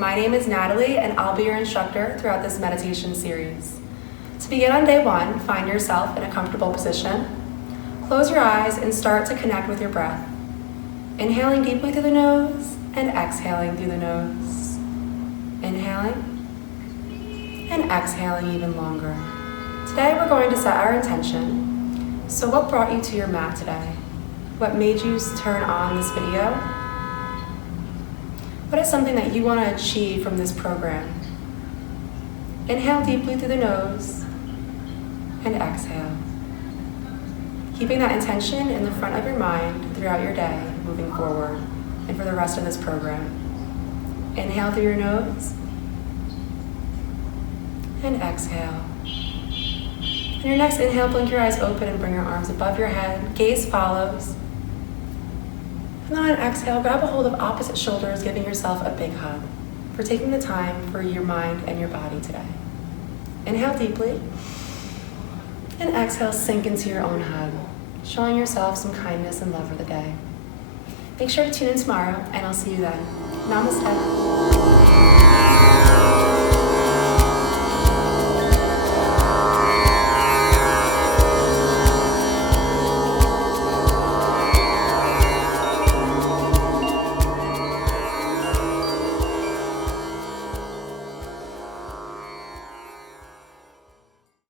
my name is Natalie and I'll be your instructor throughout this meditation series. To begin on day 1, find yourself in a comfortable position. Close your eyes and start to connect with your breath. Inhaling deeply through the nose and exhaling through the nose. Inhaling and exhaling even longer. Today we're going to set our intention. So what brought you to your mat today? What made you turn on this video? What is something that you want to achieve from this program? Inhale deeply through the nose and exhale. Keeping that intention in the front of your mind throughout your day, moving forward, and for the rest of this program. Inhale through your nose and exhale. On your next inhale, blink your eyes open and bring your arms above your head. Gaze follows. And then on an exhale, grab a hold of opposite shoulders, giving yourself a big hug for taking the time for your mind and your body today. Inhale deeply. And exhale, sink into your own hug, showing yourself some kindness and love for the day. Make sure to tune in tomorrow, and I'll see you then. Namaste.